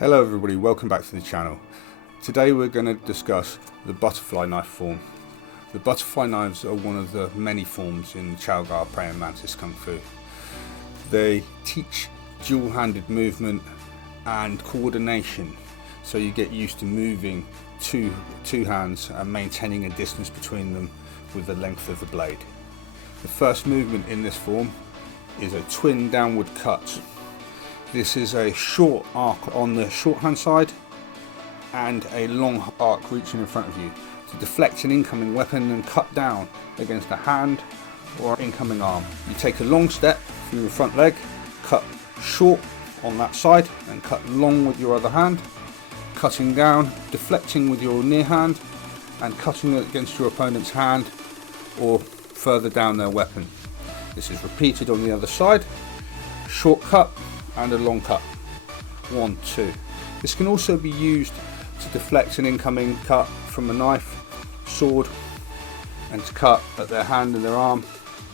Hello everybody, welcome back to the channel. Today we're going to discuss the butterfly knife form. The butterfly knives are one of the many forms in Chow Prayingmantis Kung Fu. They teach dual-handed movement and coordination, so you get used to moving two hands and maintaining a distance between them with the length of the blade. The first movement in this form is a twin downward cut. This is a short arc on the shorthand side and a long arc reaching in front of you to deflect an incoming weapon and cut down against a hand or incoming arm. You take a long step from your front leg, cut short on that side and cut long with your other hand, cutting down, deflecting with your near hand and cutting against your opponent's hand or further down their weapon. This is repeated on the other side, short cut and a long cut. 1, 2. This can also be used to deflect an incoming cut from a knife, sword, and to cut at their hand and their arm,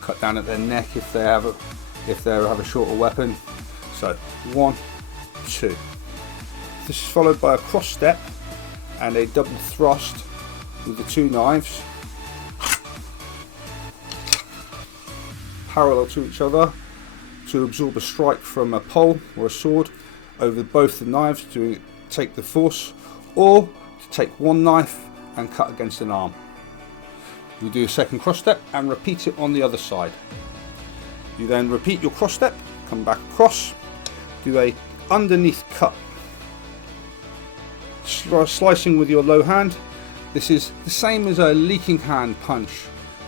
cut down at their neck if they have a shorter weapon. So 1, 2. This is followed by a cross step and a double thrust with the two knives parallel to each other to absorb a strike from a pole or a sword over both the knives to take the force, or to take one knife and cut against an arm. You do a second cross step and repeat it on the other side. You then repeat your cross step, come back across, do a underneath cut, slicing with your low hand. This is the same as a leaking hand punch,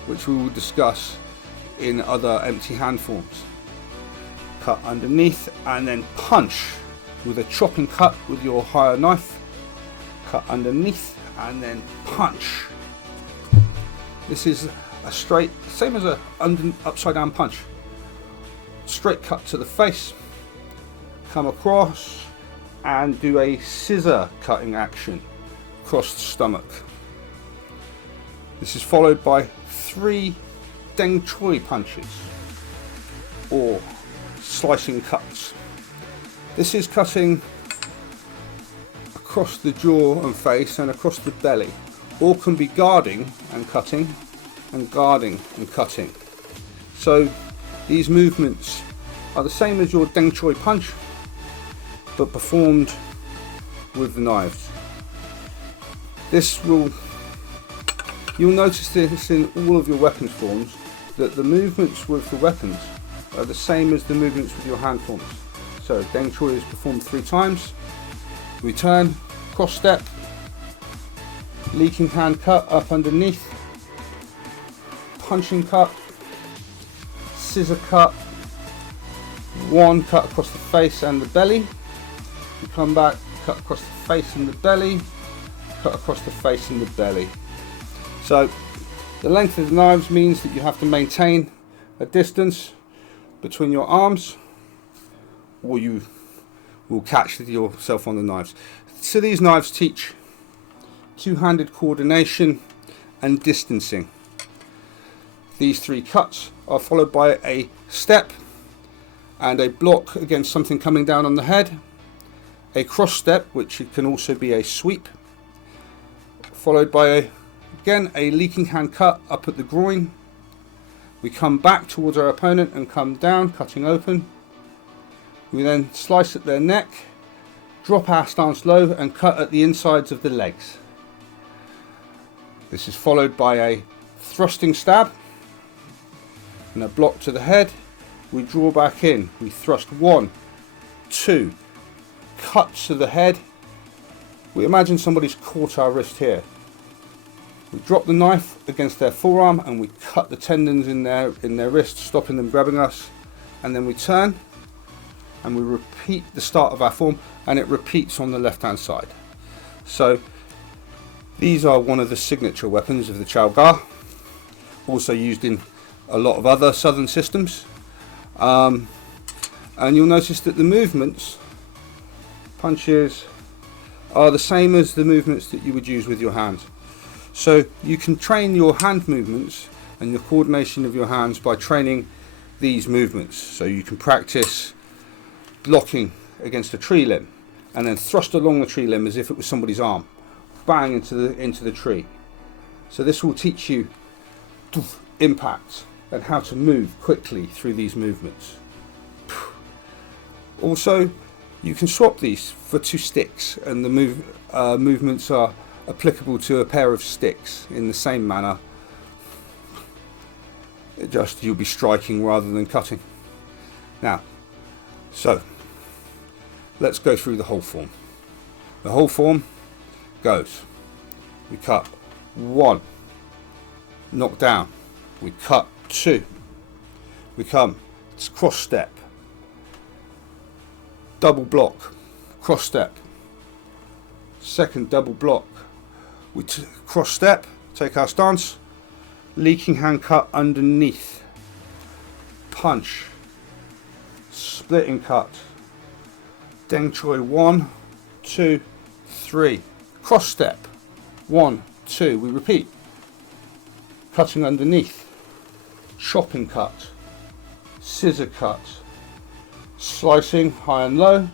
which we will discuss in other empty hand forms. Cut underneath and then punch with a chopping cut with your higher knife. Cut underneath and then punch. This is a straight, same as a upside down punch. Straight cut to the face, come across and do a scissor cutting action across the stomach. This is followed by 3 Deng Choi punches or slicing cuts. This is cutting across the jaw and face and across the belly, or can be guarding and cutting and guarding and cutting. So these movements are the same as your Deng Choi punch but performed with the knives. You'll notice this in all of your weapons forms, that the movements with the weapons are the same as the movements with your hand forms. So Deng Choi is performed 3 times, return, cross step, leaking hand cut up underneath, punching cut, scissor cut, 1 cut across the face and the belly, you come back, cut across the face and the belly, cut across the face and the belly. So the length of the knives means that you have to maintain a distance between your arms or you will catch yourself on the knives. So these knives teach two-handed coordination and distancing. These 3 cuts are followed by a step and a block against something coming down on the head, a cross step, which can also be a sweep, followed by again a leaking hand cut up at the groin. We come back towards our opponent and come down, cutting open. We then slice at their neck, drop our stance low and cut at the insides of the legs. This is followed by a thrusting stab and a block to the head. We draw back in, we thrust 1, 2, cut to the head. We imagine somebody's caught our wrist here. We drop the knife against their forearm and we cut the tendons in their wrist, stopping them grabbing us, and then we turn and we repeat the start of our form, and it repeats on the left hand side. So these are one of the signature weapons of the Chow Gar, also used in a lot of other southern systems, and you'll notice that the movements, punches, are the same as the movements that you would use with your hands. So you can train your hand movements and your coordination of your hands by training these movements. So you can practice blocking against a tree limb and then thrust along the tree limb as if it was somebody's arm, bang into the tree. So this will teach you impact and how to move quickly through these movements. Also, you can swap these for 2 sticks, and the movements are applicable to a pair of sticks in the same manner. Just you'll be striking rather than cutting. Now, so let's go through the whole form. The whole form goes: we cut 1, knock down, we cut 2, we come, it's cross step, double block, cross step, second double block, we cross step, take our stance, leaking hand cut underneath, punch, splitting cut, deng choi 1, 2, 3, cross step, 1, 2, we repeat, cutting underneath, chopping cut, scissor cut, slicing high and low,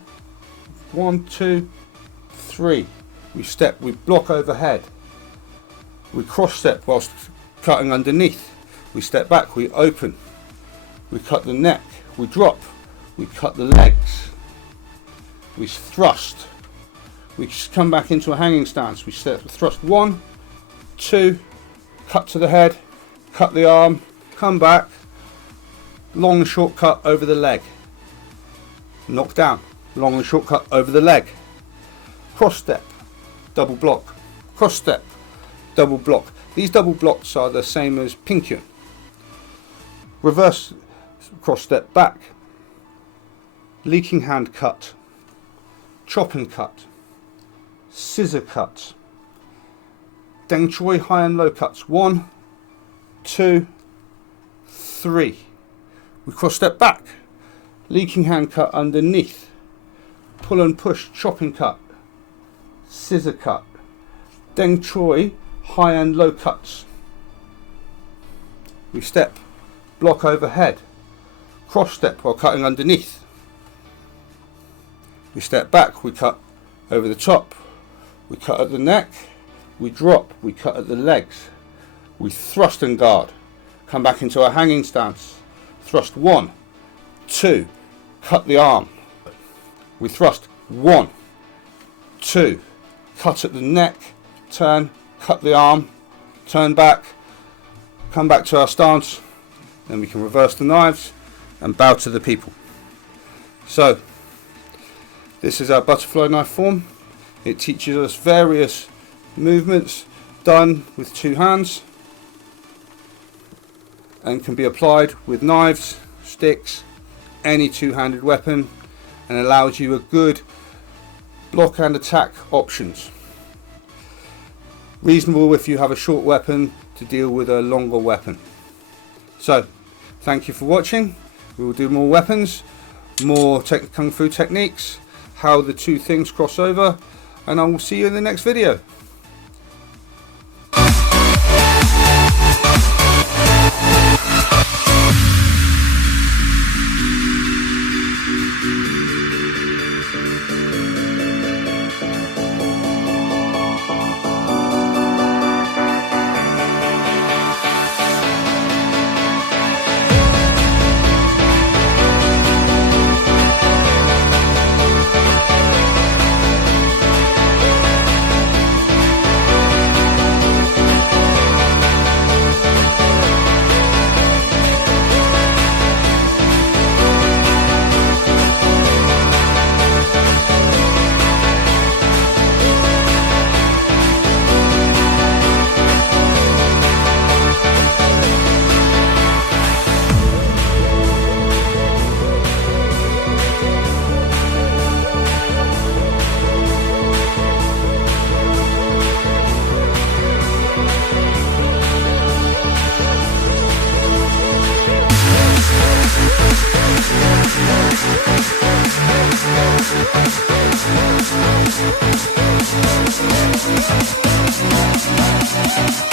1, 2, 3, we step, we block overhead, we cross step whilst cutting underneath, we step back, we open, we cut the neck, we drop, we cut the legs, we thrust, we come back into a hanging stance, we step, thrust 1, 2, cut to the head, cut the arm, come back, long and short cut over the leg, knock down, long and short cut over the leg, cross step, double block, cross step, double block. These double blocks are the same as pinkyun. Reverse cross step back, leaking hand cut, chopping cut, scissor cut, deng choi high and low cuts, 1, 2, 3. We cross step back, leaking hand cut underneath, pull and push, chopping cut, scissor cut, deng choi high and low cuts. We step, block overhead, cross step while cutting underneath. We step back, we cut over the top, we cut at the neck, we drop, we cut at the legs, we thrust and guard, come back into a hanging stance, thrust 1, 2, cut the arm, we thrust 1, 2, cut at the neck, turn, cut the arm, turn back, come back to our stance, then we can reverse the knives and bow to the people. So this is our butterfly knife form. It teaches us various movements done with 2 hands and can be applied with knives, sticks, any 2-handed weapon, and allows you a good block and attack options. Reasonable if you have a short weapon to deal with a longer weapon. So thank you for watching. We will do more weapons, more kung fu techniques, how the 2 things cross over, and I will see you in the next video. We'll be right back.